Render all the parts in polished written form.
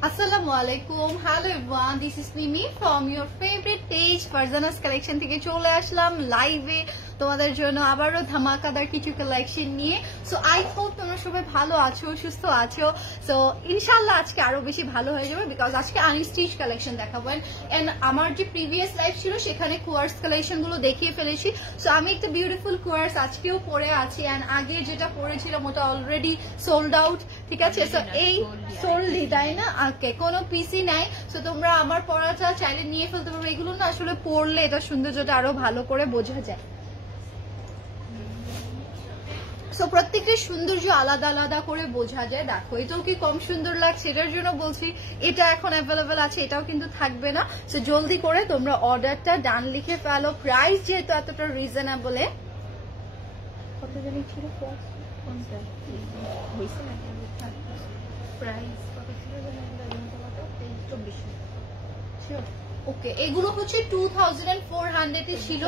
Assalamualaikum. Hello everyone. This is Mimi from your favorite page Farzanas collection থেকে চলে আসলাম লাইভে তোমাদের জন্য আবারো ধামাকাদার কিছু কালেকশন নিয়ে। সো আই হোপ তোমরা সবাই ভালো আছো, সুস্থ আছো। সো ইনশাআল্লাহ আজকে আরো বেশি ভালো হয়ে যাবে বিকজ আজকে আনস্টিচ কালেকশন দেখাবো। এন্ড আমার যে প্রিভিয়াস লাইভ ছিল সেখানে কোয়ার্স কালেকশন গুলো দেখিয়ে ফেলেছি। সো আমি একটা বিউটিফুল কোয়ার্স আজকেও পরে আছি এন্ড আগে যেটা পরেছিলাম ওটা অলরেডি সোল্ড আউট, ঠিক আছে? সো এই সোল্ডই তাই না, কোনো পিসি নাই। সো তোমরা আমার পড়াটা চাইলে নিয়ে ফেলতে পারো। এগুলো না আসলে পড়লে এটা সৌন্দর্যটা আরো ভালো করে বোঝা যায়। সো প্রত্যেকটা সৌন্দর্য আলাদা আলাদা করে বোঝা যায়। দেখো এটাও কি কম সুন্দর লাগছে, এটার জন্য বলছি এটা এখন অ্যাভেলেবেল আছে, এটাও কিন্তু থাকবে না। সো জলদি করে তোমরা অর্ডারটা ডান লিখে ফেলো। প্রাইস যেহেতু এতটা রিজনেবল, কত জানি ছিল প্রাইস ওকে, এগুলো হচ্ছে 2400 ছিল।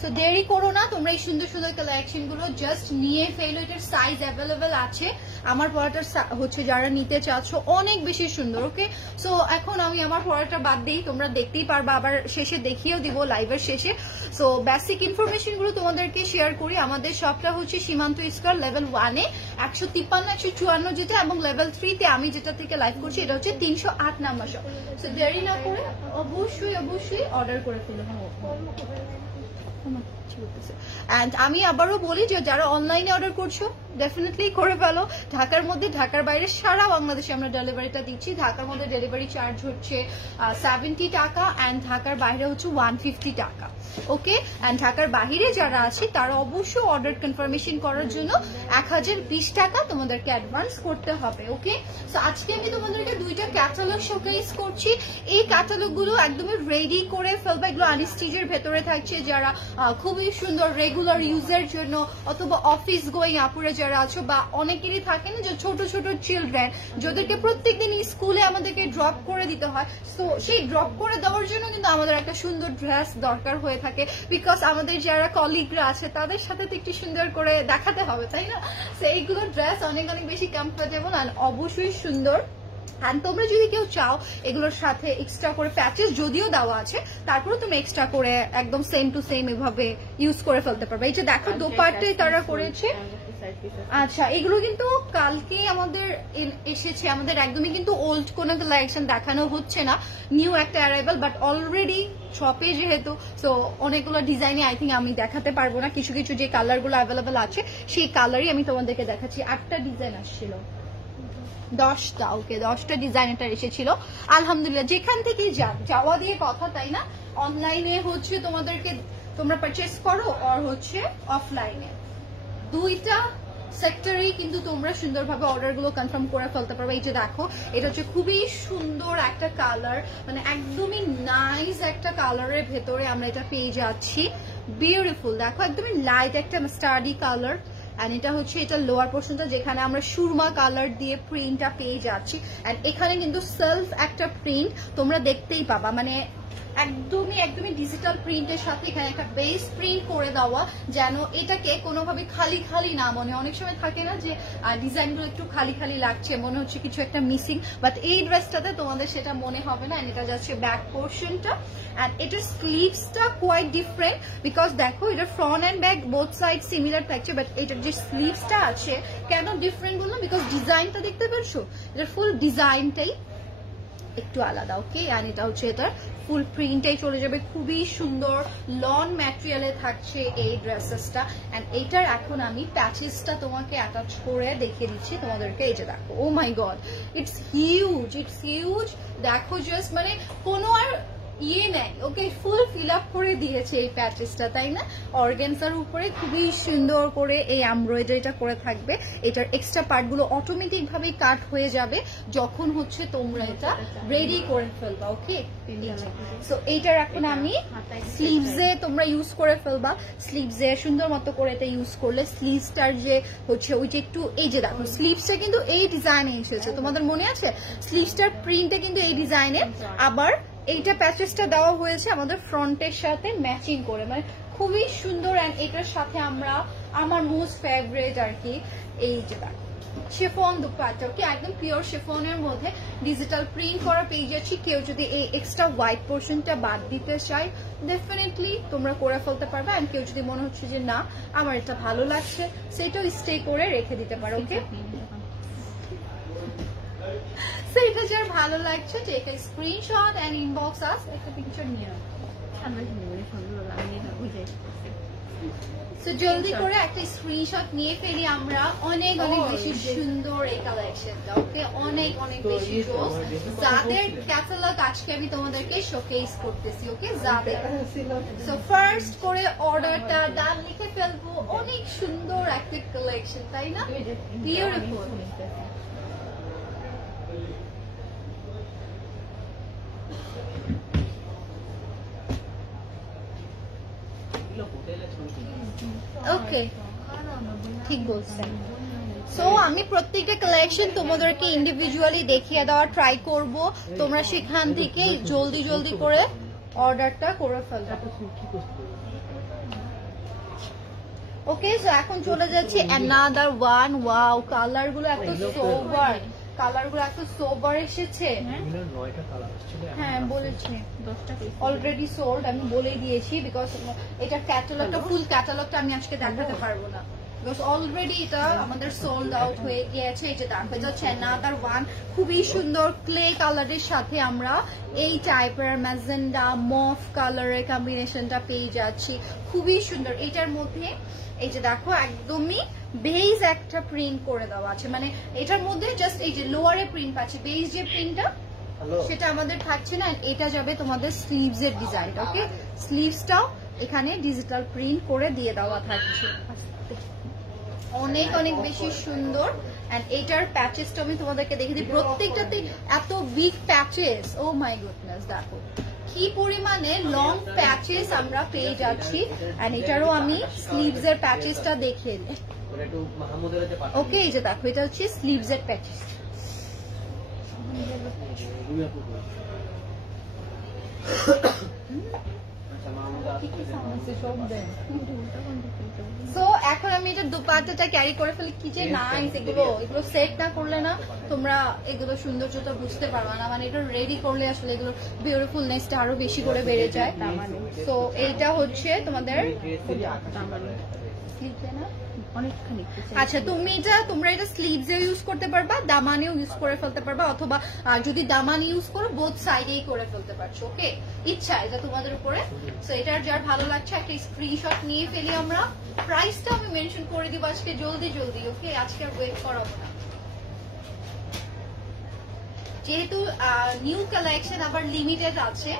সো দেরি করো না, তোমরা এই সুন্দর সুন্দর কালেকশন গুলো জাস্ট নিয়ে ফেলো। এটার সাইজ অ্যাভেলেবেল আছে। আমার পড়াটার হচ্ছে যারা নিতে চাচ্ছ অনেক বেশি সুন্দর। ওকে, সো এখন আমি আমার পড়াটা বাদ দিই, তোমরা দেখতেই পারবা, আবার শেষে দেখিয়েও দিব লাইভের শেষে। সো বেসিক ইনফরমেশন গুলো তোমাদেরকে শেয়ার করি। আমাদের শপটা হচ্ছে সীমান্ত স্কয়ার লেভেল 1 এ 153 154 যেটা, এবং লেভেল 3 তে আমি যেটা থেকে লাইভ করছি এটা হচ্ছে 308 নাম্বার শপ। সো দেরি না করে অবশ্যই অর্ডার করে ফেলো। এন্ড আমি আবারও বলি যে যারা অনলাইনে অর্ডার করছো ডেফিনেটলি করে ফেলো। ঢাকার মধ্যে, ঢাকার বাইরে, সারা বাংলাদেশে আমরা ডেলিভারিটা দিচ্ছি। ঢাকার মধ্যে ডেলিভারি চার্জ হচ্ছে 70 টাকা এন্ড ঢাকার বাইরে হচ্ছে 150 টাকা। ওকে, এন্ড ঢাকার বাহিরে যারা আছে তারা অবশ্যই অর্ডার কনফার্মেশন করার জন্য 1020 টাকা তোমাদেরকে অ্যাডভান্স করতে হবে। ওকে, সো আজকে আমি তোমাদেরকে দুইটা ক্যাটালগ শোকেস করছি। এই ক্যাটালগ গুলো একদমই রেডি করে ফেলবে। এগুলো আনস্টিচের ভেতরে থাকছে। যারা খুবই সুন্দর রেগুলার ইউজের জন্য, অথবা অফিস গোয়িং আপুরে যারা আছো, বা অনেকেরই থাকে না যে ছোট ছোট চিলড্রেন যাদেরকে প্রত্যেকদিন স্কুলে আমাদেরকে ড্রপ করে দিতে হয়। তো সেই ড্রপ করে দেওয়ার জন্য কিন্তু আমাদের একটা সুন্দর ড্রেস দরকার হয়ে থাকে, বিকজ আমাদের যারা কলিগরা আছে তাদের সাথে তো একটু সুন্দর করে দেখাতে হবে, তাই না? তো এইগুলো ড্রেস অনেক অনেক বেশি কমফোর্টেবল আর অবশ্যই সুন্দর। আর তোমরা যদি কেউ চাও এগুলোর সাথে এক্সট্রা করে প্যাচেস যদিও দেওয়া আছে, তারপরে তুমি এক্সট্রা করে একদম সেম টু সেম এভাবে ইউজ করে ফেলতে পারবে। এই যে দেখো দোপাট্টাই তারা করেছে। আচ্ছা, এগুলো কিন্তু কালকে আমাদের এসেছে। আমাদের একদমই কিন্তু ওল্ড কোন কালেকশন দেখানো হচ্ছে না, নিউ একটা অ্যারাইভাল, বাট অলরেডি শপে যেহেতু সো অনেকগুলো ডিজাইনে আই থিঙ্ক আমি দেখাতে পারবো না। কিছু কিছু যে কালার গুলো অ্যাভেলেবেল আছে সেই কালারই আমি তোমাদেরকে দেখাচ্ছি। 8টা ডিজাইন আসছিল, 10টা। ওকে, 10টা ডিজাইন এটা এসেছিল। আলহামদুলিল্লাহ, যেখান থেকে যাওয়া দিয়ে কথা, তাই না? অনলাইনে হচ্ছে তোমাদেরকে তোমরা পারচেস করো আর হচ্ছে অফলাইনে, দুইটা সেক্টরেই কিন্তু তোমরা সুন্দরভাবে অর্ডার গুলো কনফার্ম করে ফেলতে পারবে। এই যে দেখো এটা হচ্ছে খুবই সুন্দর একটা কালার, মানে একদমই নাইস একটা কালারের ভেতরে আমরা এটা পেয়ে যাচ্ছি। বিউটিফুল, দেখো একদমই লাইট একটা স্টাডি কালার। এন্ড এটা হচ্ছে এটা লোয়ার পোর্শনটা যেখানে আমরা সুরমা কালার দিয়ে প্রিন্টটা পেয়ে যাচ্ছি। এন্ড এখানে কিন্তু সেলফ একটা প্রিন্ট তোমরা দেখতেই পাবা, মানে একদমই ডিজিটাল প্রিন্টের সাথে এখানে একটা বেস প্রিন্ট করে দেওয়া, যেন এটাকে কোনোভাবে খালি খালি না মনে। অনেক সময় থাকে না যে ডিজাইনগুলো একটু খালি খালি লাগছে, মনে হচ্ছে কিছু একটা মিসিং, বাট এই ড্রেসটাতে তোমাদের সেটা মনে হবে না। এটা যাচ্ছে ব্যাক পোর্শনটা। এন্ড এটার স্লিভসটা কোয়াইট ডিফারেন্ট, বিকজ দেখো এটা front end back both side similar থাকছে, বাট এটার যে স্লিভসটা আছে কেন ডিফারেন্ট বললাম, বিকজ ডিজাইনটা দেখতে পাচ্ছ, এটার ফুল ডিজাইনটাই একটু আলাদা। ওকে, আর এটা হচ্ছে এটার ফুল প্রিন্টটাই চলে যাবে। খুবই সুন্দর লন ম্যাটেরিয়ালে থাকছে এই ড্রেসেসটা। এন্ড এইটার এখন আমি প্যাচেসটা তোমাকে অ্যাটাচ করে দেখিয়ে দিচ্ছি তোমাদেরকে। এই যে দেখো, ও মাই গড, ইটস হিউজ। দেখো জাস্ট মানে কোনো আর ইয়ে নেই। ওকে, ফুল ফিল আপ করে দিয়েছে এই প্যাচেসটা, তাই না? অর্গানজার উপরে খুবই সুন্দর করে এই এমব্রয়ডারিটা করে থাকবে। এটার এক্সট্রা পার্ট গুলো অটোমেটিক ভাবে কাট হয়ে যাবে যখন হচ্ছে তোমরা এটা রেডি করে ফেলবা। ওকে, সো এইটার এখন আমি স্লিভসে তোমরা ইউজ করে ফেলবা। স্লিভসে সুন্দর মতো করে এটা ইউজ করলে স্লিভসটার যে হচ্ছে ওই যে একটু, এই যে দেখো স্লিভসটা কিন্তু এই ডিজাইনে এসেছে, তোমাদের মনে আছে? স্লিভসটার প্রিন্টে কিন্তু এই ডিজাইনে, আবার এইটা প্যাচেসটা দেওয়া হয়েছে আমাদের ফ্রন্টের সাথে ম্যাচিং করে, মানে খুবই সুন্দর। এন্ড এটার সাথে আমরা আমার মোস্ট ফেভারিট আর কি এই যে শিফন দুপাট্টা, ওকে একদম পিওর শিফনের মধ্যে ডিজিটাল প্রিন্ট করা পেয়ে যাচ্ছি। কেউ যদি এই এক্সট্রা হোয়াইট পোর্শনটা বাদ দিতে চাই ডেফিনেটলি তোমরা করে ফেলতে পারবে। এন্ড কেউ যদি মনে হচ্ছে যে না আমার এটা ভালো লাগছে সেটাও স্টে করে রেখে দিতে পারো, ওকে। সেটা যার ভালো লাগছে take a screenshot and inbox us, একটা পিকচার নিয়ে নাও। সো জলদি করে একটা স্ক্রিনশট নিয়ে ফেলি আমরা। অনেক অনেক বেশি সুন্দর এই কালেকশনটা, ওকে অনেক অনেক বেশি জোস। যাদের ক্যাটালগ আজকে আমি তোমাদেরকে শোকেস করতেছি, ওকে যাদের। সো ফার্স্ট করে অর্ডারটা ডান লিখে ফেলবো। অনেক সুন্দর একটা কালেকশন, তাই না? বিউটিফুল। ওকে ঠিক বলছেন। সো আমি প্রত্যেকটা কালেকশন তোমাদেরকে ইন্ডিভিজুয়ালি দেখিয়ে দেওয়ার ট্রাই করব, তোমরা সেখান থেকে জলদি জলদি করে অর্ডারটা করে ফেলবে। ওকে সো এখন চলে যাচ্ছি অ্যানাদার ওয়ান। ওয়াও কালার গুলো এত সোবার, কালার গুলো এত সোবার এসেছে। হ্যাঁ বলেছি 10টা অলরেডি সোল্ড, আমি বলেই দিয়েছি বিকজ এটা ক্যাটালগটা ফুল ক্যাটালগটা আমি আজকে দেখাতে পারবো না বিকজ অলরেডি এটা আমাদের সোল্ড আউট হয়ে গিয়েছে। এই যে দেখো এটা হচ্ছে অ্যানাদার ওয়ান, খুবই সুন্দর ক্লে কালারের সাথে আমরা এই টাইপের ম্যাজেন্ডা মফ কালারের কম্বিনেশনটা পেয়ে যাচ্ছি, খুবই সুন্দর। এটার মধ্যে এই যে দেখো একদমই বেজ একটা প্রিন্ট করে দেওয়া আছে, মানে এটার মধ্যে জাস্ট এই যে লোয়ারে প্রিন্ট পাচ্ছি, বেজ যে প্রিন্টটা সেটা আমাদের থাকছে না। এটা যাবে তোমাদের স্লিভস এর ডিজাইনটা, ওকে স্লিভসটাও এখানে ডিজিটাল প্রিন্ট করে দিয়ে দেওয়া থাকছে, অনেক অনেক বেশি সুন্দর। এন্ড এটার প্যাচেসটা আমি তোমাদেরকে দেখে দিই, প্রত্যেকটাতে এত big patches, oh my goodness দেখো কি পরিমাণে লং প্যাচেস আমরা পেয়ে যাচ্ছি। এন্ড এটারও আমি স্লিভস এর প্যাচেসটা দেখে নিই, ওকে এই যে দেখো এটা হচ্ছে স্লিভস এর প্যাচেস। সো এখন আমি এটা দুপাট্টাটা ক্যারি করে ফেলি, কি যে নাইস। এগুলো সেট না করলে না তোমরা এগুলো সৌন্দর্যটা বুঝতে পারবে না, মানে এটা রেডি করলে আসলে এগুলো বিউটিফুলনেসটা আরো বেশি করে বেড়ে যায়। সো এইটা হচ্ছে তোমাদের আচ্ছা তোমরা এটা স্লিভস এও ইউজ করতে পারবা, দামানেও ইউজ করে ফেলতে পারবা, অথবা যদি দামান ইউজ করো বোথ সাইডেই করে ফেলতে পারছো, ওকে ইচ্ছা এটা তোমাদের উপরে। সো এটার যার ভালো লাগছে একটা স্ক্রিনশট নিয়ে ফেলি আমরা। প্রাইসটা আমি মেনশন করে দিব আজকে জলদি জলদি, ওকে আজকে আর ওয়েট করাবো না, যেহেতু নিউ কালেকশন আবার লিমিটেড আছে।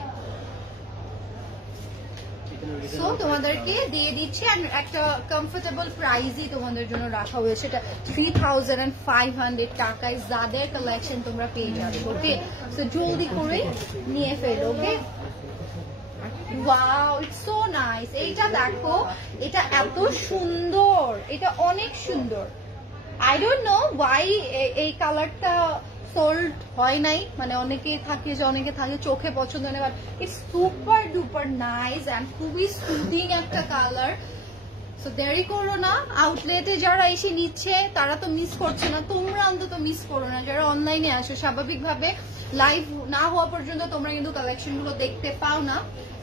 সো তোমাদেরকে দিয়ে দিচ্ছি একটা কমফোর্টেবল প্রাইসই তোমাদের জন্য রাখা হয়েছে, এটা 3500 টাকায় যাদের কালেকশন তোমরা পেয়ে যাবে, ওকে সো জলদি করে নিয়ে ফেলো, ওকে। ওয়াও ইটস সো নাইস, এইটা দেখো এটা এত সুন্দর, এটা অনেক সুন্দর। আই ডোন্ট নো ওয়াই এই কালারটা সোল্ড হয় নাই, মানে অনেকে থাকে যে অনেকে থাকে চোখে পছন্দ হয়, but it's super duper nice and খুবই সুদিং একটা কালার। সো দেরি করো না, আউটলেটে যারা এসে নিচ্ছে তারা তো মিস করছে না, তোমরা অন্তত মিস করো না। যারা অনলাইনে আসো স্বাভাবিকভাবে লাইভ না হওয়া পর্যন্ত তোমরা কিন্তু কালেকশন গুলো দেখতে পাও না।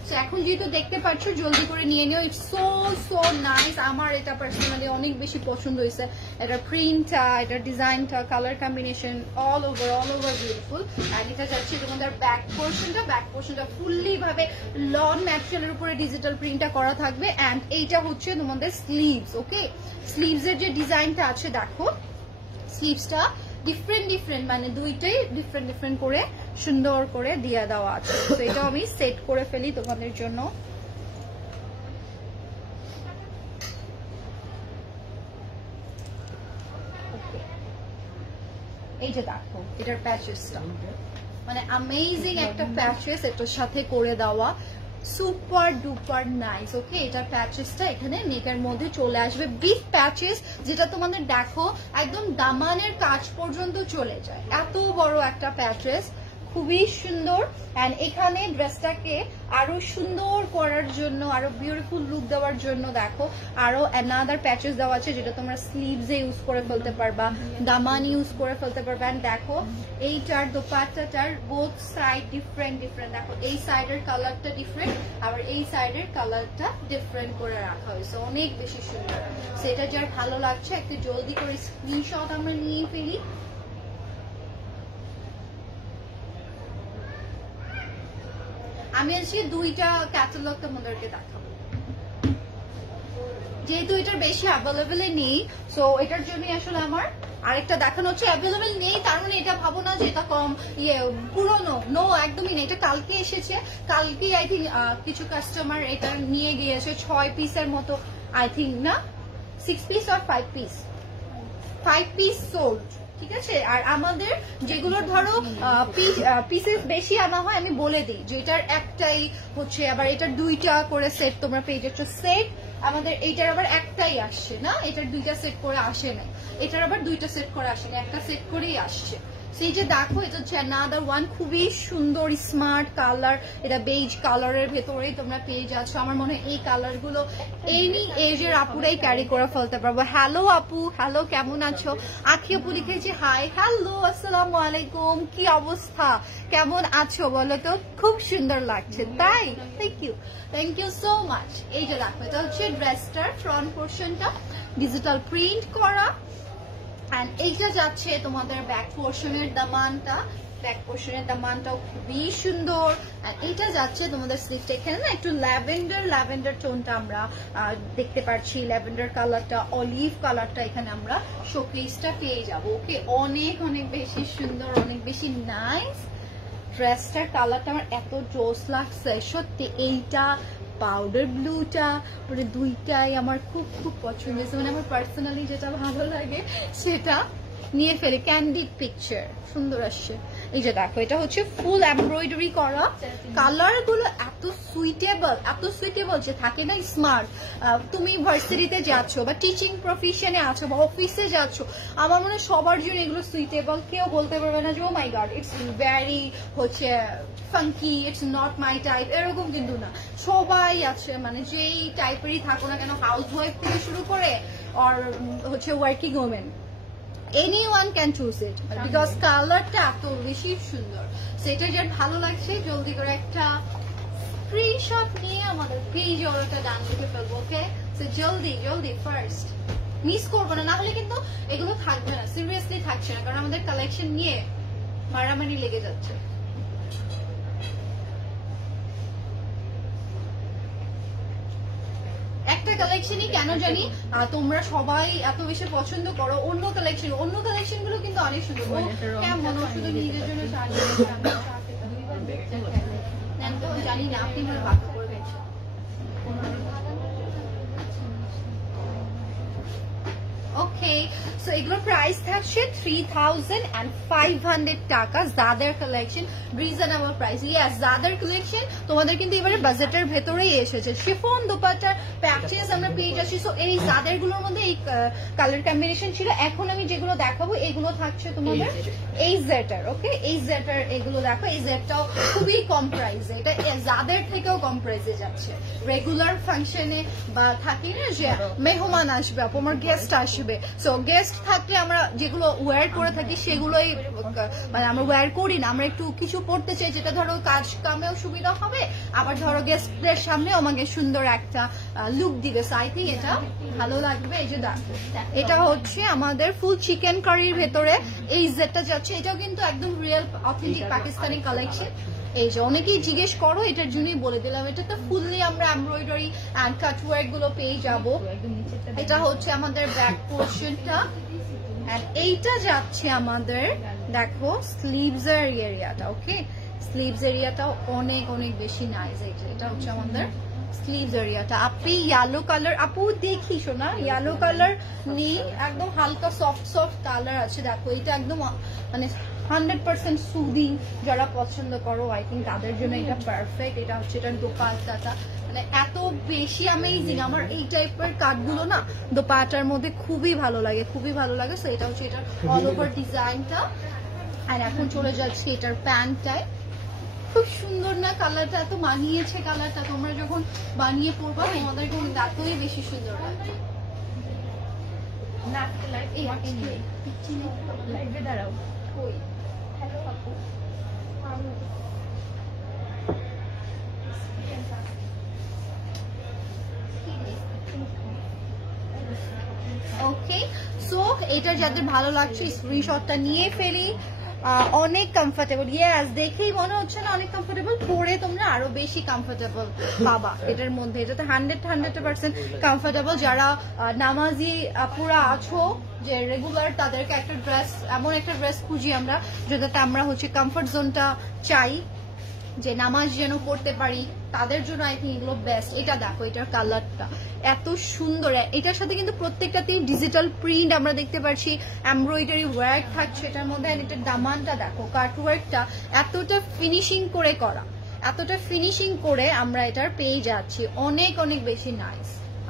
সো এখন যেহেতু দেখতে পাচ্ছ জলদি করে নিয়ে নিও, ইটস সো সো নাইস। আমার এটা পার্সোনালি অনেক বেশি পছন্দ হয়েছে, এটা প্রিন্টটা, এটা ডিজাইনটা, colour combination all over beautiful. আর এটা যাচ্ছে তোমাদের ব্যাক পোর্শনটা ফুললি ভাবে লন ম্যাটেরিয়ালের উপরে ডিজিটাল প্রিন্টটা করা থাকবে। এন্ড এইটা হচ্ছে তোমাদের স্লিভস, ওকে স্লিভস এর যে ডিজাইনটা আছে দেখো, স্লিভসটা ডিফারেন্ট মানে দুইটাই ডিফারেন্ট করে সুন্দর করে দিয়ে দেওয়া আছে। তো এটা আমি সেট করে ফেলি তোমাদের জন্য। এই যে দেখো এটার প্যাচেসটা মানে অ্যামেজিং একটা প্যাচেস এটার সাথে করে দেওয়া, সুপার ডুপার নাইস, ওকে এটার প্যাচেসটা এখানে নেকের মধ্যে চলে আসবে, বিগ প্যাচেস যেটা তোমাদের দেখো একদম দামানের কাজ পর্যন্ত চলে যায়, এত বড় একটা প্যাচেস, খুবই সুন্দর। এন্ড এখানে ড্রেসটাকে আরো সুন্দর করার জন্য, আরো বিউটিফুল লুক দেওয়ার জন্য দেখো আরো অ্যানাদার প্যাচেস দেওয়া আছে, যেটা তোমরা স্লিভসে ইউজ করে ফেলতে পারবা, দামান ইউজ করে ফেলতে পারবা। এন্ড দেখো এইটার দোপাট্টাটার বোথ সাইড ডিফারেন্ট ডিফারেন্ট, দেখো এই সাইডের কালারটা ডিফারেন্ট, আবার এই সাইডের কালারটা ডিফারেন্ট করে রাখা হয়েছে, অনেক বেশি সুন্দর। সেটা যার ভালো লাগছে একটু জলদি করে স্ক্রিনশট আমরা নিয়ে ফেলি। আমি আজকে দুইটা ক্যাটালগ তোমাদেরকে দেখাবো, যেহেতু এটার বেশি অ্যাভেলেবেল নেই, সো এটার জন্য আসলে আমার আরেকটা দেখানো হচ্ছে। অ্যাভেলেবেল নেই তার মানে এটা ভাবো না যে এটা কম পুরনো, নো একদমই নেই। এটা কালকে এসেছে, কালকে আই থিঙ্ক কিছু কাস্টমার এটা নিয়ে গিয়েছে 6 পিসের মতো, আই থিঙ্ক না 6 পিস আর 5 পিস সোল্ড, ঠিক আছে। আর আমাদের যেগুলো ধরো পিসেস বেশি আনা হয়, আমি বলে দিই যে এটার একটাই হচ্ছে, আবার এটার দুইটা করে সেট তোমরা পেয়ে যাচ্ছ। সেট আমাদের এইটার আবার একটাই আসছে না, এটার দুইটা সেট করে আসে না, এটার আবার দুইটা সেট করে আসে না, একটা সেট করেই আসছে। সেই যে দেখো এটা হচ্ছে অ্যানাদার ওয়ান, খুবই সুন্দর স্মার্ট কালার, এটা বেজ কালারের ভেতরেই তোমরা পেয়ে যাচ্ছ। আমার মনে হয় এই কালার গুলো এনি এজের আপুরাই ক্যারি করে ফেলতে পারবো। হ্যালো আপু, হ্যালো কেমন আছো? আখি আপু লিখেছি হাই, হ্যালো আসসালামু আলাইকুম, কি অবস্থা, কেমন আছো বলো তো? খুব সুন্দর লাগছে তাই, থ্যাংক ইউ সো মাচ। এই যে দেখো এটা হচ্ছে ড্রেসটার ফ্রন্ট পোর্শনটা ডিজিটাল প্রিন্ট করা, এন্ড এইটা যাচ্ছে তোমাদের ব্যাক পোর্শনের দামানটা, ব্যাক পোর্শনের দামানটাও খুবই সুন্দর। আর এটা যাচ্ছে তোমাদের স্লিভটা, এখানে না একটু ল্যাভেন্ডার টোনটা আমরা দেখতে পাচ্ছি, ল্যাভেন্ডার কালারটা, অলিভ কালারটা এখানে আমরা শোকেসটা পেয়ে যাবো। ওকে, অনেক অনেক বেশি সুন্দর, অনেক বেশি নাইস। ড্রেসটার কালারটা আমার এত জোস লাগছে সত্যি, এইটা পাউডার ব্লুটা, মানে দুইটাই আমার খুব খুব পছন্দ হয়েছে, মানে আমার পার্সোনালি যেটা ভালো লাগে সেটা নিয়ে ফেলে। ক্যান্ডিড পিকচার সুন্দর আসছে। এই যে দেখো এটা হচ্ছে ফুল এমব্রয়ডারি করা, কালার গুলো এত সুইটেবল যে থাকে না স্মার্ট। তুমি ভার্সিটিতে যাচ্ছ বা টিচিং প্রফেশনে আছো বা অফিসে যাচ্ছ, আমার মনে হয় সবার জন্য এগুলো সুইটেবল। কেউ বলতে পারবে না যে ও মাই গড ইটস ভেরি হচ্ছে funky, it's not my type, এরকম কিন্তু না। সবাই আছে, মানে যেই টাইপেরই থাকো না কেন, হাউস ওয়াইফ থেকে শুরু করে আর হচ্ছে working women, anyone can choose it because কালারটা এত বেশি সুন্দর। সেটা যার ভালো লাগছে জলদি করে একটা স্ক্রিনশট নিয়ে আমাদের পেজে ওটা ডান লিখে ফেলবো। ওকে, সো জলদি ফার্স্ট মিস করবো না, হলে কিন্তু এগুলো থাকবে না, সিরিয়াসলি থাকছে না, কারণ আমাদের কালেকশন নিয়ে মারামারি লেগে যাচ্ছে। একটা কালেকশনই কেন জানি তোমরা সবাই এত বেশি পছন্দ করো, অন্য কালেকশন গুলো কিন্তু অনেক সুন্দর। কেমন শুধু নিজের জন্য জানি না, আপনি আমার বাক্য করবেন। ওকে, সো এগুলোর প্রাইস থাকছে 3500 টাকা। জাদের কালেকশন, রিজনেবল প্রাইস। ইয়েস, জাদের কালেকশন তোমাদের কিন্তু এবারে বাজেটের ভেতরেই এসেছে। শিফন দোপাট্টার প্যাচেস আমরা পেয়ে যাচ্ছি। সো এই জাদের গুলোর মধ্যে এই কালার কম্বিনেশন ছিল। এখন আমি যেগুলো দেখাবো এগুলো থাকছে তোমাদের এই জেটার। ওকে, এই জেটার এগুলো দেখো, এই জেটটাও খুবই কম প্রাইসে, এটা জাদের থেকেও কম প্রাইসে যাচ্ছে। রেগুলার ফাংশনে বা থাকি না যে মেহমান আসবে, আমার গেস্ট আসবে, সো গেস্ট থাকলে আমরা যেগুলো ওয়্যার করে থাকি সেগুলোই, মানে আমরা ওয়্যার করি না, আমরা একটু কিছু পড়তে চাই যেটা ধরো কাজ কামেও সুবিধা হবে, আবার ধরো গেস্টদের সামনে আমাকে সুন্দর একটা লুক দিবে। আই থিঙ্ক এটা ভালো লাগবে। এই যে দেখো এটা হচ্ছে আমাদের ফুল চিকেন কারির ভেতরে এই যেটা যাচ্ছে, এটাও কিন্তু একদম রিয়েল অথেন্টিক পাকিস্তানি কালেকশন। এই যে অনেকেই জিজ্ঞেস করো, এটার জন্যই বলে দিলাম, এটা তো ফুললি আমরা এমব্রয়ডারি এন্ড কাটওয়ার্ক গুলো পেয়ে যাবো। এটা হচ্ছে আমাদের ব্যাক পোর্শনটা, এন্ড এইটা যাচ্ছে আমাদের দেখো স্লিভস এর এরিয়াটা। ওকে, স্লিভস এরিয়াটাও অনেক অনেক বেশি নাইস। এটা হচ্ছে আমাদের স্লিভস এরিয়াটা। আপনি ইয়েলো কালার, আপু দেখি শোনা, ইয়েলো কালার নেই, একদম হালকা সফট কালার আছে। দেখো এটা একদম মানে 100% সুদিং, যারা পছন্দ করো আই থিঙ্ক তাদের জন্য এটা পারফেক্ট। এটা হচ্ছে এটার দোপাট্টাটা, মানে এত বেশি অ্যামেজিং। আমার এই টাইপের কাটগুলো না দোপাট্টার মধ্যে খুবই ভালো লাগে। সো এটা হচ্ছে এটার অল ওভার ডিজাইনটা। আর এখন চলে যাচ্ছে এটার প্যান্টটায়, খুব সুন্দর না কালারটা, এত মানিয়েছে কালারটা, তোমরা যখন বানিয়ে পরবা তোমাদের কিন্তু এতই বেশি সুন্দর লাগবে। ওকে, সো এটা যাদের ভালো লাগছে স্ক্রিনশটটা নিয়ে ফেলি। অনেক কমফোর্টেবল, ইয়েস দেখেই মনে হচ্ছে না অনেক কমফোর্টেবল, পরে তোমরা আরো বেশি কমফোর্টেবল পাবা এটার মধ্যে। এটাতে 100% কমফোর্টেবল। যারা নামাজি পুরা আছো যে রেগুলার, তাদেরকে একটা ড্রেস, এমন একটা ড্রেস খুঁজি আমরা যেটাতে আমরা হচ্ছে কমফোর্ট জোনটা চাই, যে নামাজ যেন পড়তে পারি, তাদের জন্য আই থিঙ্ক এগুলো বেস্ট। এটা দেখো, এটার কালারটা এত সুন্দর, এটার সাথে কিন্তু প্রত্যেকটাতেই ডিজিটাল প্রিন্ট আমরা দেখতে পাচ্ছি, এমব্রয়ডারি ওয়ার্ক থাকছে এটার মধ্যে। এটার দামানটা দেখো, কাট ওয়ার্কটা এতটা ফিনিশিং করে করা, এতটা ফিনিশিং করে আমরা এটার পেয়ে যাচ্ছি, অনেক অনেক বেশি নাইস।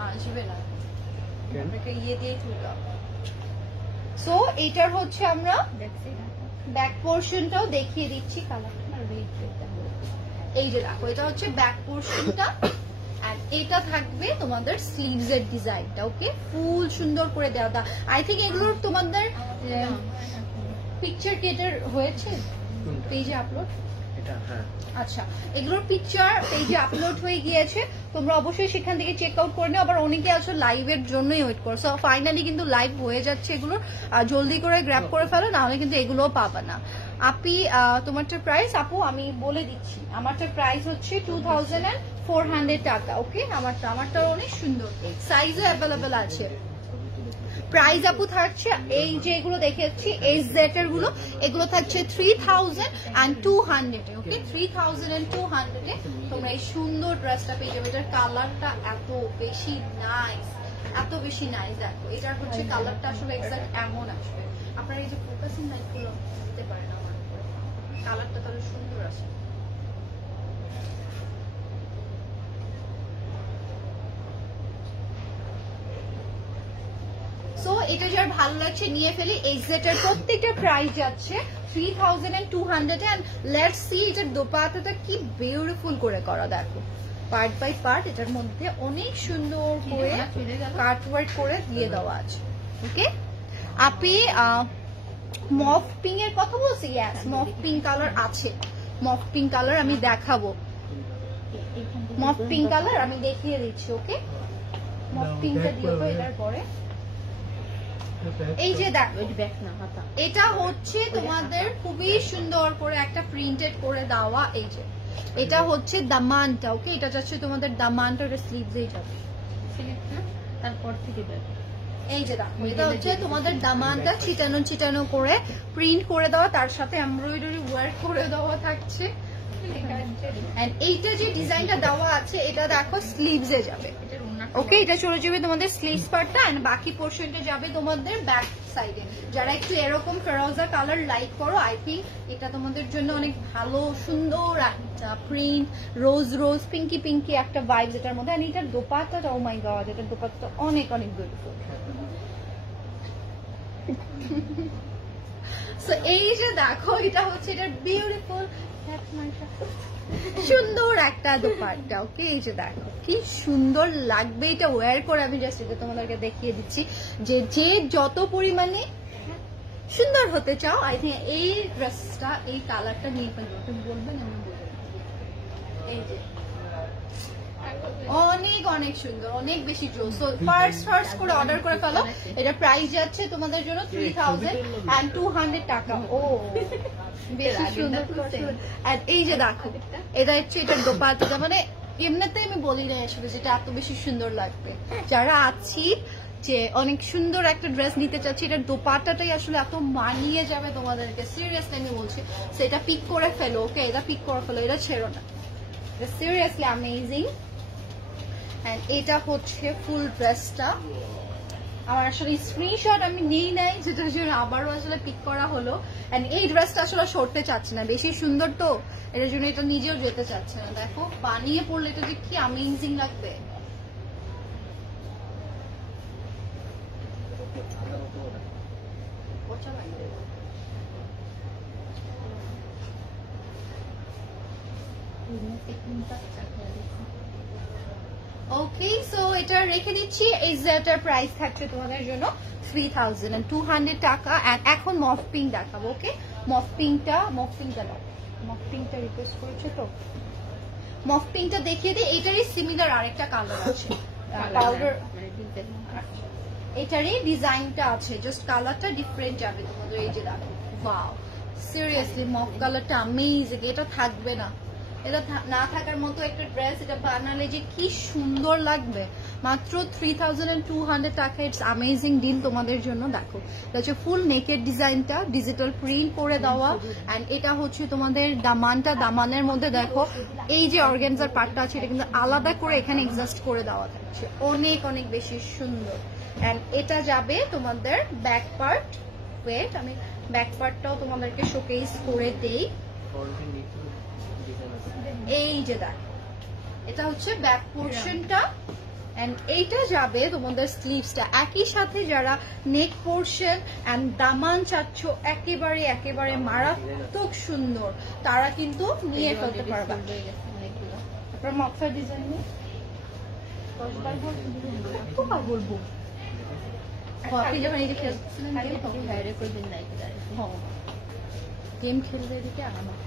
আসবে না ইয়ে দিয়ে তুললাম। সো এটার হচ্ছে আমরা ব্যাক পোর্শনটাও দেখিয়ে দিচ্ছি, কালার এই যে দেখো, এটা হচ্ছে ব্যাক পোর্শনটা, আর এটা থাকবে তোমাদের স্লিভস এর ডিজাইনটা। ওকে, ফুল সুন্দর করে দেওয়া। আই থিঙ্ক এগুলোর তোমাদের পিকচার কেটার হয়েছে পেজে আপলোড। আচ্ছা, এগুলোর পিকচার পেজে আপলোড হয়ে গিয়েছে, তোমরা অবশ্যই সেখান থেকে চেক আউট করে নিও। আবার অনেকে আছো লাইভের জন্যই ওয়েট করো, সো ফাইনালি কিন্তু লাইভ হয়ে যাচ্ছে এগুলোর, জলদি করে গ্র্যাব করে ফেলো, নাহলে কিন্তু এগুলোও পাবা না। আপি তোমারটার প্রাইস আপু আমি বলে দিচ্ছি, আমারটার প্রাইস হচ্ছে 2400 টাকা। ওকে, আমারটা অনেক সুন্দর, সাইজও অ্যাভেলেবেল আছে। প্রাইস আপু থাকছে, এই যে এগুলো দেখেছি HZ এর গুলো, এগুলো থাকছে 3200 এ। ওকে, 3200 এ তোমরা এই সুন্দর ড্রেসটা পেয়ে যাবে। এটার কালারটা এত বেশি নাইস, এত বেশি নাইস। দেখো এটার হচ্ছে কালারটা আসলে এক্সাক্ট এমন আসবে, আপনারা এই যে ফোকাসিং লাইট গুলো দিতে পারেন, আমার কালারটা তাহলে সুন্দর আসে। সো এটা যার ভালো লাগছে নিয়ে ফেলি। HZ এর প্রত্যেকটা প্রাইস যাচ্ছে 3200 এন্ড লেটস সি এটার দোপাট্টাটা কি বিউটিফুল করে করা। দেখো পার্ট বাই পার্ট এটার মধ্যে অনেক সুন্দর করে কাট ওয়ার্ক করে দিয়ে দেওয়া আছে। ওকে, আপনি মফ পিঙ্ক এর কথা বলছি, ইয়েস মফ পিঙ্ক কালার আছে, মফ পিঙ্ক কালার আমি দেখাবো, মফ পিঙ্ক কালার আমি দেখিয়ে দিচ্ছি। ওকে, মফ পিঙ্কটা দিয়ে দেবো এটার পরে। এই যে দেখো, এটা হচ্ছে তোমাদের খুবই সুন্দর করে একটা প্রিন্টেড করে দেওয়া। এই যে এটা হচ্ছে দামানটা। ওকে, এটা যাচ্ছে তোমাদের দামানটা, এটা স্লিভসেই যাবে, তারপর থেকে এই যে দেখো, এটা হচ্ছে তোমাদের দামানটা ছিটানো ছিটানো করে প্রিন্ট করে দেওয়া, তার সাথে এমব্রয়ডারি ওয়ার্ক করে দেওয়া থাকছে। এইটা যে ডিজাইনটা দেওয়া আছে এটা দেখো স্লিভসে যাবে। ওকে, এটা চলে যাবে তোমাদের স্লিভস পার্টটা, এন্ড বাকি পোর্শনটা যাবে তোমাদের ব্যাক সাইডে। যারা একটু এরকম ফেরোজা কালার লাইক করো, আই থিঙ্ক এটা তোমাদের জন্য অনেক ভালো সুন্দর একটা প্রিন্ট, রোজ রোজ পিঙ্কি পিঙ্কি একটা ভাইবস এটার মধ্যে। আর এটার দোপাট্টাটা, ও মাই গড, এটার দোপাট্টাটা অনেক অনেক বিউটিফুল। সো এই যে দেখো, এটা হচ্ছে এটার বিউটিফুল সুন্দর একটা দোপাট্টা। ওকে, এই যে দেখো কি সুন্দর লাগবে এটা ওয়্যার করে। আমি জাস্ট এটা তোমাদেরকে দেখিয়ে দিচ্ছি যে যে যত পরিমাণে সুন্দর হতে চাও, আই থিঙ্ক এই ড্রেসটা, এই কালারটা নিয়ে ফেলবো। তুমি বলবেন, আমি বলবো। এই যে অনেক অনেক সুন্দর, অনেক বেশি জোস। সো ফার্স্ট করে অর্ডার করে ফেলো। এটা প্রাইস যাচ্ছে তোমাদের জন্য 3200 টাকা। ও বেশি সুন্দর। আর এই যে দেখো, এটা হচ্ছে এটার দোপাট্টা, মানে এমনিতে আমি বলি না আসলে যেটা এত বেশি সুন্দর লাগবে। যারা আছি যে অনেক সুন্দর একটা ড্রেস নিতে চাচ্ছি, এটার দোপাট্টাটাই আসলে এত মানিয়ে যাবে তোমাদেরকে, সিরিয়াসলি আমি বলছি। সেটা পিক করে ফেলো। ওকে, এটা পিক করে ফেলো, এটা ছেড়ো না, সিরিয়াসলি অ্যামেজিং। এন্ড এটা হচ্ছে ফুল ড্রেসটা। আমার আসলে স্ক্রিনশট আমি নেই নাই, যেটার জন্য আবারও আসলে পিক করা হলো। এন্ড এই ড্রেসটা আসলে সরতে চাচ্ছে না, বেশি সুন্দর তো এটার জন্য এটা নিজেও যেতে চাচ্ছে না। দেখো বানিয়ে পড়লে এটা যে কি অ্যামেজিং লাগবে। ওকে, সো এটা রেখে দিচ্ছি। এই যেটার প্রাইস থাকছে তোমাদের জন্য 3200 টাকা। এন্ড এখন মফ পিঙ্ক দেখাবো। ওকে, মফ পিঙ্কটা দাও, মফ পিঙ্কটা রিকোয়েস্ট করেছে তো মফ পিঙ্কটা দেখিয়ে দিই। এটারই সিমিলার আরেকটা কালার আছে, পাউডার এটারই ডিজাইনটা আছে, জাস্ট কালারটা ডিফারেন্ট যাবে তোমাদের। এই যে দেখো, ওয়াও, সিরিয়াসলি মফ কালারটা অ্যামেজিং। এটা থাকবে না, এটা না থাকার মতো একটা ড্রেস। এটা বানালে যে কি সুন্দর লাগবে। মাত্র 3200 টাকা। ইটস অ্যামেজিং ডিল তোমাদের জন্য। দেখো, এটা হচ্ছে ফুল নেকেড ডিজাইনটা, ডিজিটাল প্রিন্ট করে দেওয়া। অ্যান্ড এটা হচ্ছে তোমাদের দামানটা, দামানের মধ্যে দেখো এই যে অর্গানজার পার্টটা আছে, এটা কিন্তু আলাদা করে এখানে এক্সাস্ট করে দেওয়া থাকছে, অনেক অনেক বেশি সুন্দর। অ্যান্ড এটা যাবে তোমাদের ব্যাক পার্ট। ওয়েট, আমি ব্যাক পার্টটাও তোমাদেরকে শোকেস করে দেই। এই যে দেখো, এটা হচ্ছে ব্যাক পোর্শনটা। এন্ড এইটা যাবে তোমাদের স্লিভসটা। একই সাথে যারা নেক পোর্শন এন্ড দামান চাচ্ছ একেবারে একেবারে মারাত্মক সুন্দর, তারা কিন্তু নিয়ে ফেলতে পারবা। আপনার মফসা ডিজাইন নিয়ে 10 বার বলবো। আপনি যখন এই যে খেলছিলেন গেম খেলবে এদিকে আমার।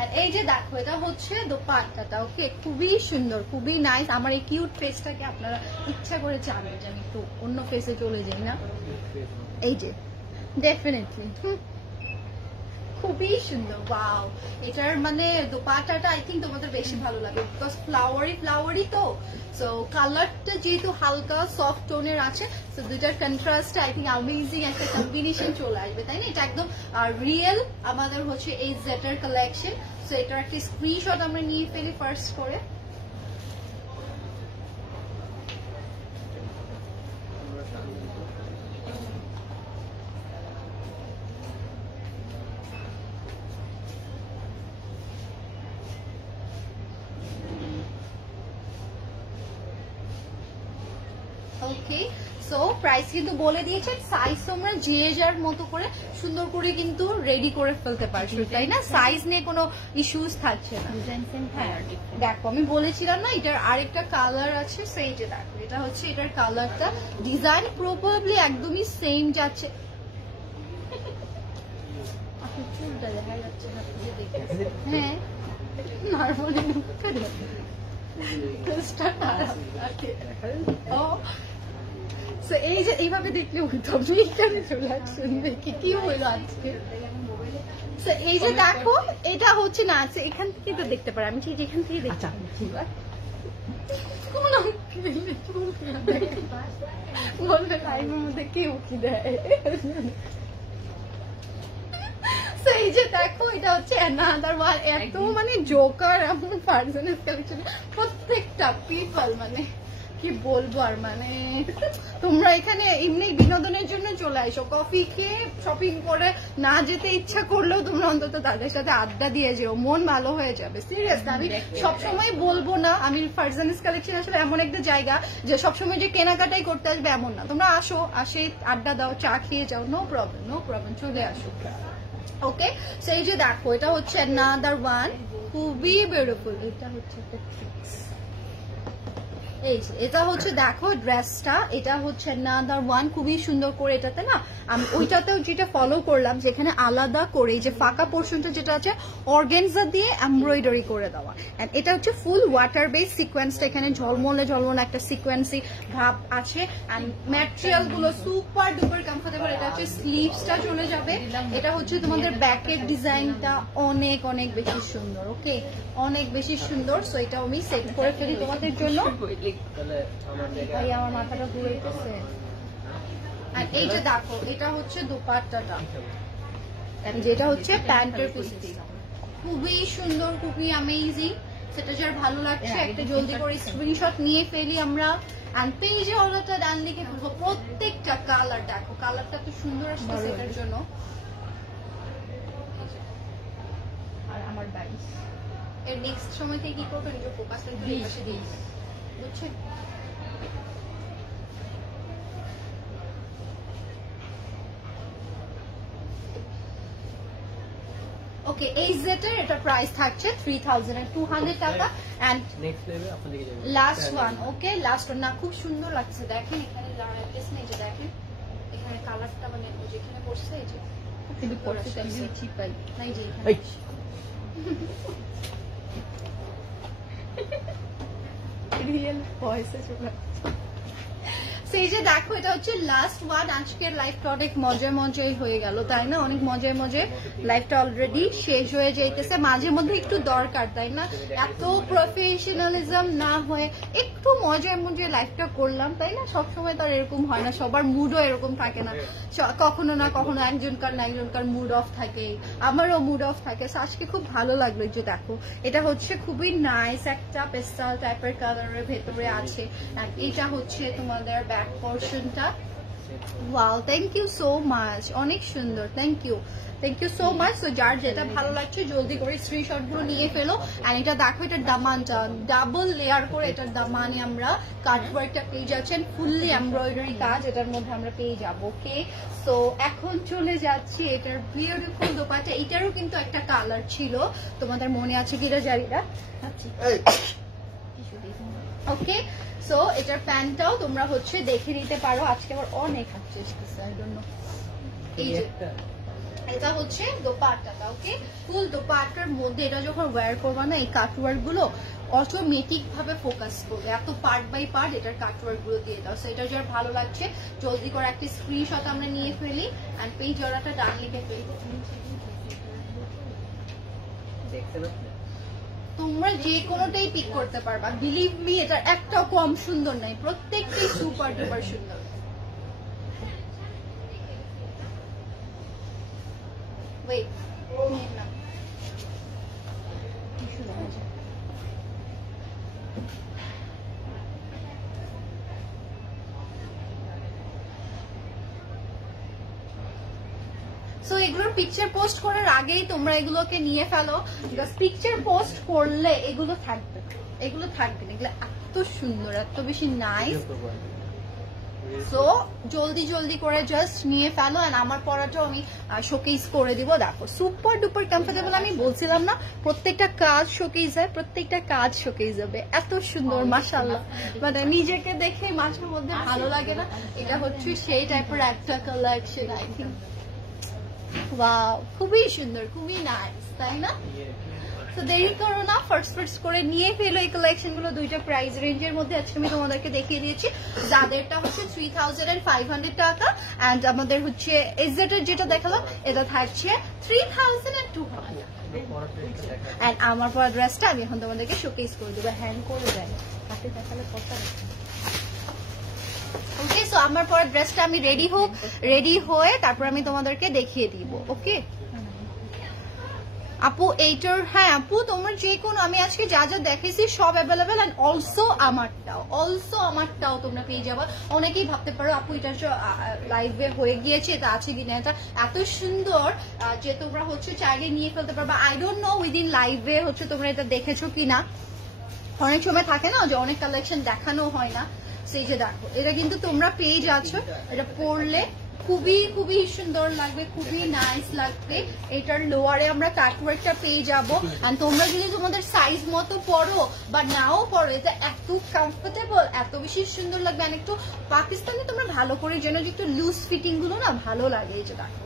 আর এই যে দেখো, এটা হচ্ছে দোপাট্টাটা। ওকে, খুবই সুন্দর, খুবই নাইস। আমার এই কিউট ফেসটাকে আপনারা ইচ্ছা করে চান যে আমি একটু অন্য ফেসে চলে যাই না? এই যে ডেফিনেটলি খুবই সুন্দর। ওয়াও, এটার মানে দোপাট্টাটা আই থিঙ্ক তোমাদের বেশি ভালো লাগে, বিকজ ফ্লাওয়ারি তো। সো কালারটা যেহেতু হালকা সফট টোনের আছে, সো দুইটার কন্ট্রাস্ট আই থিঙ্ক অ্যামেজিং একটা কম্বিনেশন চলে আসবে, তাই না? এটা একদম রিয়েল আমাদের হচ্ছে এই জেটার কালেকশন। সো এটার একটা স্ক্রিনশট আমরা নিয়ে ফেলি ফার্স্ট করে। ওকে, সো প্রাইস কিন্তু বলে দিয়েছেন। সাইজ তোমরা যে যার মতো করে সুন্দর করে কিন্তু রেডি করে ফেলতে পারছো, তাই না? সাইজ নিয়ে কোনো ইস্যুস থাকছে না। হ্যাঁ, দেখো আমি বলেছিলাম না, এটার আরেকটা কালার আছে। সেই যে দেখো, এটা হচ্ছে এটার কালারটা। ডিজাইন প্রবাবলি একদমই সেম যাচ্ছে। চুলটা দেখা যাচ্ছে না, হ্যাঁ নরমালি এই যে এইভাবে দেখলে উঠতাম চলে আসছেন, দেখি কি হইলো আজকে। এই যে দেখো, এটা হচ্ছে না আছে এখান থেকে তো দেখতে পারে, আমি ঠিক এখান থেকে দেখতে বলবে লাইভের মধ্যে কে উঠি দেয়। এই যে দেখো, এটা হচ্ছে অ্যানাদার ওয়ান। এত মানে জোকার আমার পার্সোনাল কালেকশনে প্রত্যেকটা পিপল, মানে কি বলবো আর। মানে তোমরা এখানে এমনি বিনোদনের জন্য চলে আসো, কফি খেয়ে শপিং করে না যেতে ইচ্ছা করলেও তোমরা অন্তত তাদের সাথে আড্ডা দিয়ে যেও, মন ভালো হয়ে যাবে। সিরিয়াস, আমি সবসময় বলবো না, আমি ফারজানিস কালেকশন আসলে এমন একটা জায়গা যে সবসময় যে কেনাকাটাই করতে আসবে এমন না। তোমরা আসো, আসে আড্ডা দাও, চা খেয়ে যাও, নো প্রবলেম, চলে আসো। ওকে, সেই যে দেখো, এটা হচ্ছে another one, খুবই বিউটিফুল। এটা হচ্ছে একটা ট্রিক্স। এই যে এটা হচ্ছে দেখো ড্রেসটা, এটা হচ্ছে another one, খুবই সুন্দর করে। এটাতে না আমি ওইটাতেও যেটা ফলো করলাম, যেখানে আলাদা করে যে ফাঁকা পোর্শনটা যেটা আছে অর্গানজা দিয়ে এমব্রয়ডারি করে দেওয়া। এন্ড এটা হচ্ছে ফুল ওয়াটার বেস সিকোয়েন্সটা, এখানে ঝলমলে একটা সিকোয়েন্সি ভাব আছে। এন্ড ম্যাটেরিয়াল গুলো সুপার ডুপার কমফোর্টেবল। এটা হচ্ছে স্লিভসটা চলে যাবে। এটা হচ্ছে তোমাদের ব্যাকের ডিজাইনটা অনেক অনেক বেশি সুন্দর। ওকে, অনেক বেশি সুন্দর। সো এটা আমি সেট করে ফেলি তোমাদের জন্য। ভাই আমার মাথাটা ঘুরেছে। আর এই যে দেখো, এটা হচ্ছে দোপাট্টাটা, যেটা হচ্ছে প্যান্টের পিস। খুবই সুন্দর, খুবই অ্যামেজিং। সেটা যার ভালো লাগছে একটা জলদি করে স্ক্রিনশট নিয়ে ফেলি আমরা। আর পেজে অর্ডারটা ডান দিকে ফেলবো। প্রত্যেকটা কালার দেখো, কালারটা তো সুন্দর আসছে সেটার জন্য। আর আমার বাইশ এর নেক্সট সময় থেকে কি করবো, নিজের ফোকাসটা দিয়ে বুঝছেন? ওকে এই সেটের এটা প্রাইস থাকছে 3200 টাকা এন্ড নেক্সট লেভেল আপনাদেরকে যাবে last one okay last one না খুব সুন্দর লাগছে দেখেন এখানে লাইটনেস নেই যে দেখেন এখানে কালারটা মানে যেখানে পড়ছে এই যে কিন্তু পড়তে চাইলে চিপ পাই নাই যে এই রিয়েল ভয়েসে চলে সেই যে দেখো এটা হচ্ছে লাস্ট ওয়ান আজকের লাইফটা অনেক মজাই হয়ে গেল তাই না অনেক মজায় লাইফটা অলরেডি শেষ হয়ে যাইতেছে মাঝে মধ্যে একটু দরকার তাই না এত প্রফেশনালিজম না হয়ে একটু মজায় লাইফটা করলাম তাই না সবসময় তো আর এরকম হয় না সবার মুডও এরকম থাকে না কখনো না কখনো একজনকার মুড অফ থাকে আমারও মুড অফ থাকে আজকে খুব ভালো লাগলো যে দেখো এটা হচ্ছে খুবই নাইস একটা পেস্টাল টাইপের কালারের ভেতরে আছে এটা হচ্ছে তোমাদের ব্যাক পোর্শনটা wow thank you so much অনেক সুন্দর thank you so much so যার যেটা ভালো লাগছে জলদি করে স্ক্রিনশট গুলো নিয়ে ফেলো এন্ড এটা দেখো এটার দামানটা ডাবল লেয়ার করে এটার দামানে আমরা কাটওয়ার্কটা পেয়ে যাচ্ছেন ফুললি এমব্রয়ডারি কাজ এটার মধ্যে আমরা পেয়ে যাব ওকে সো এখন চলে যাচ্ছি এটার বিউটিফুল দোপাট্টা এটারও কিন্তু একটা কালার ছিল তোমাদের মনে আছে কিনা জানি না ওকে সো এটার প্যান্টটাও তোমরা হচ্ছে দেখে নিতে পারো আজকে আমার অনেক হাঁচি আসতেছে আই ডোন্ট নো এই যে এটা হচ্ছে দোপাট্টাটা ওকে ফুল দোপাট্টার মধ্যে এটা যখন ওয়্যার করবা না এই কাটওয়ার্ক গুলো অটোমেটিক ভাবে ফোকাস করবে এত পার্ট বাই পার্ট এটার কাটওয়ার্ক গুলো দিয়ে দাও সো এটা যার ভালো লাগছে জলদি করে একটা স্ক্রিনশট আমরা নিয়ে ফেলি এন্ড পেজ অর্ডারটা ডান লিখে ফেলি দেখতে পাচ্ছেন তোমরা যে কোনোটাই পিক করতে পারবা বিলিভ মি এটার একটাও কম সুন্দর নাই প্রত্যেকটাই সুপার ডুপার সুন্দর ওয়েট না সো এগুলোর পিকচার পোস্ট করার আগেই তোমরা এগুলোকে নিয়ে ফেলো বিকজ পিকচার পোস্ট করলে এগুলো থাকবে এগুলো এত সুন্দর এত বেশি নাইস সো জলদি করে জাস্ট নিয়ে ফেলো এন্ড আমার পরাটাও আমি শোকেস করে দিব দেখো সুপার ডুপার কমফোর্টেবল আমি বলছিলাম না প্রত্যেকটা কাজ শোকেস হয় প্রত্যেকটা কাজ শোকেস হবে এত সুন্দর মাশাআল্লাহ মানে নিজেকে দেখে মাঝে মধ্যে ভালো লাগে না এটা হচ্ছে সেই টাইপের একটা কালেকশন আই থিঙ্ক ওয়াও খুবই সুন্দর খুবই নাইস তাই না তো দেরি করো না ফার্স্ট করে নিয়ে ফেলো এই কালেকশন গুলো দুইটা প্রাইস রেঞ্জের মধ্যে আজকে আমি তোমাদেরকে দেখিয়ে দিয়েছি যাদেরটা হচ্ছে 3500 টাকা এন্ড আমাদের হচ্ছে এজেটের যেটা দেখালাম এটা থাকছে 3200 এন্ড আমার পর ড্রেসটা আমি এখন তোমাদেরকে শোকেস করে দেবো হ্যান্ড করে দেয় হাতে দেখালে কথা ওকে সো আমার পর ড্রেসটা আমি রেডি হয়ে তারপর আমি তোমাদেরকে দেখিয়ে দিব ওকে আপু এইটার হ্যাঁ আপু তোমার যে কোনো আমি আজকে যা যা দেখেছি সব অ্যাভেলেবেল এন্ড অলসো আমারটাও তোমরা পেয়ে যাবে অনেকেই ভাবতে পারো আপু এটা লাইভে হয়ে গিয়েছে এটা আছে কিনা এটা এত সুন্দর যে তোমরা হচ্ছে চাইলে নিয়ে ফেলতে পারবে আই ডোন্ট নো উইদিন লাইভে হচ্ছে তোমরা এটা দেখেছো কিনা অনেক সময় থাকে না যে অনেক কালেকশন দেখানো হয় না সেই যে দেখো এটা কিন্তু তোমরা পেয়ে যাচ্ছ এটা পরলে খুবই সুন্দর লাগবে খুবই নাইস লাগবে এটার লোয়ারে আমরা কাটওয়ার্কটা পেয়ে যাবো আর তোমরা যদি তোমাদের সাইজ মতো পরো বা নাও পরো এটা এত কমফোর্টেবল এত বেশি সুন্দর লাগবে আর একটু পাকিস্তানে তোমরা ভালো করে যেন যে একটু লুজ ফিটিং গুলো না ভালো লাগে এই যে দেখো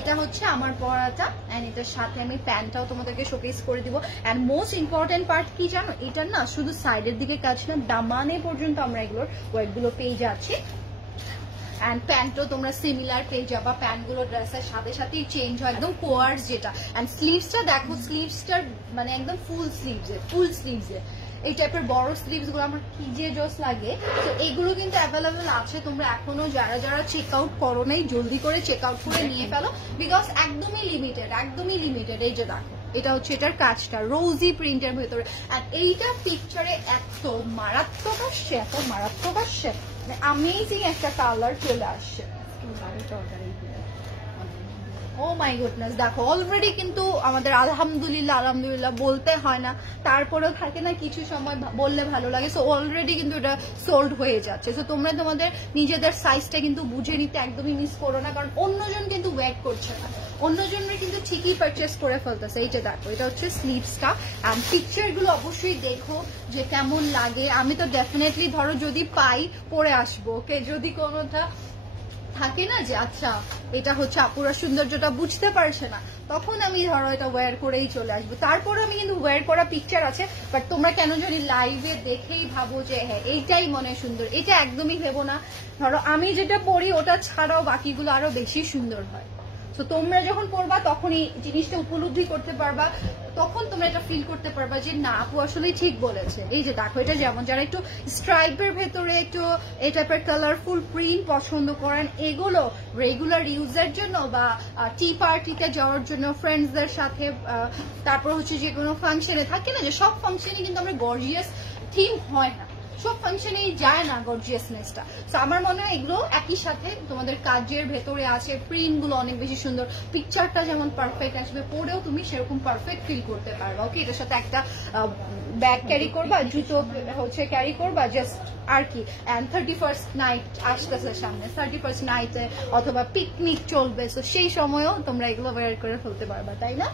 এটা হচ্ছে আমার পরাটা এন্ড এটার সাথে আমি প্যান্টটাও তোমাদেরকে শোকেস করে দিব এন্ড মোস্ট ইম্পর্টেন্ট পার্ট কি জানো এটা না শুধু সাইডের দিকে কাজ না দামানে পর্যন্ত আমরা এগুলোর ওয়েটগুলো পেয়ে যাচ্ছি এন্ড প্যান্টও তোমরা সিমিলার পেয়ে যাবা প্যান্টগুলো ড্রেসের সাথে সাথেই চেঞ্জ হয় একদম কোয়ার্স যেটা এন্ড স্লিভসটা দেখো স্লিভসটার মানে একদম ফুল স্লিভসে এই টাইপের বড় স্লিভস গুলো আমার কি যে জোস লাগে তো এইগুলো কিন্তু অ্যাভেলেবেল আছে তোমরা এখনো যারা চেক আউট করো নাই জলদি করে চেক আউট করে নিয়ে ফেলো বিকজ একদমই লিমিটেড এই যে দেখো এটা হচ্ছে এটার কাজটা রোজি প্রিন্টের ভেতরে আর এইটা পিকচারে এত মারাত্মক আসছে মানে অ্যামেজিং একটা কালার চলে আসছে ও মাই গুডনেস, দেখো অলরেডি কিন্তু আমাদের আলহামদুলিল্লাহ আলহামদুলিল্লাহ বলতে হয় না, তারপরেও থাকে না কিছু সময় বললে ভালো লাগে। সো অলরেডি কিন্তু এটা সোল্ড হয়ে যাচ্ছে। সো তোমরা তোমাদের নিজেদের সাইজটা কিন্তু বুঝে নিতে একদমই মিস করো না, কারণ অন্যজন কিন্তু ওয়েট করছে না, অন্যজনরা কিন্তু ঠিকই পারচেস করে ফেলতেছে। এই যে দেখো এটা হচ্ছে স্লিভসটা, অ্যান্ড পিকচার গুলো অবশ্যই দেখো যে কেমন লাগে। আমি তো ডেফিনেটলি ধরো যদি পাই পরে আসবো, ওকে, যদি কোনোটা থাকে না যে আচ্ছা এটা হচ্ছে আপুরা সৌন্দর্যটা বুঝতে পারছে না, তখন আমি ধরো এটা ওয়্যার করেই চলে আসবো। তারপরে আমি কিন্তু ওয়্যার করা পিকচার আছে, বাট তোমরা কেন জানি লাইভে দেখেই ভাবো যে হ্যাঁ এইটাই মনে সুন্দর, এটা একদমই ভেবো না। ধরো আমি যেটা পরি ওটা ছাড়াও বাকিগুলো আরো বেশি সুন্দর হয়। তো তোমরা যখন পড়বা তখনই জিনিসটা উপলব্ধি করতে পারবা, তখন তোমরা এটা ফিল করতে পারবা যে না আপু আসলে ঠিক বলেছে। এই যে দেখো এটা যেমন যারা একটু স্ট্রাইপের ভেতরে একটু এই টাইপের কালারফুল প্রিন্ট পছন্দ করেন, এগুলো রেগুলার ইউজের জন্য বা টি পার্টিতে যাওয়ার জন্য ফ্রেন্ডসদের সাথে, তারপর হচ্ছে যে কোনো ফাংশনে থাকে না যে সব ফাংশনে কিন্তু আমরা গর্জিয়াস থিম হয় না, সব ফাংশনেই যায় না গর্জিয়াসনেসটা। তো আমার মনে হয় এগুলো একই সাথে তোমাদের কাজের ভেতরে আছে, প্রিন্ট গুলো অনেক বেশি সুন্দর, পিকচারটা যেমন পারফেক্ট আসবে, পরেও তুমি সেরকম পারফেক্ট ফিল করতে পারবা। ওকে, এটার সাথে একটা ব্যাগ ক্যারি করবা, জুতো হচ্ছে ক্যারি করবা জাস্ট আর কি। অ্যান্ড 31st নাইট আসতেছে সামনে, 31st নাইটে অথবা পিকনিক চলবে, তো সেই সময়ও তোমরা এগুলো ওয়্যার করে ফেলতে পারবা, তাই না?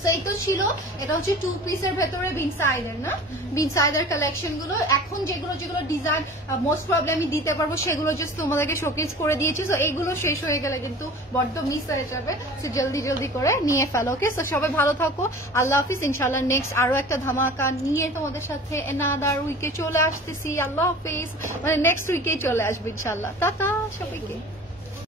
সো এই তো ছিল, এটা হচ্ছে 2 পিসের ভেতরে বিনসাইডের না, বিনসাইডের কালেকশন গুলো। এখন যেগুলো যেগুলো ডিজাইন মোস্ট প্রবলেম আমি দিতে পারবো সেগুলো জাস্ট তোমাদেরকে শোকেস করে দিয়েছি। সো এগুলো শেষ হয়ে গেলে কিন্তু বড্ড মিস হয়ে যাবে, সো জলদি জলদি করে নিয়ে ফেলো। ওকে, সো সবাই ভালো থাকো, আল্লাহ হাফিজ। ইনশাআল্লাহ নেক্সট আরো একটা ধামাকা নিয়ে তোমাদের সাথে এনাদার উইকে চলে আসতেছি। আল্লাহ হাফিজ, মানে নেক্সট উইকে চলে আসবে ইনশাআল্লাহ। টাটা সবাইকে।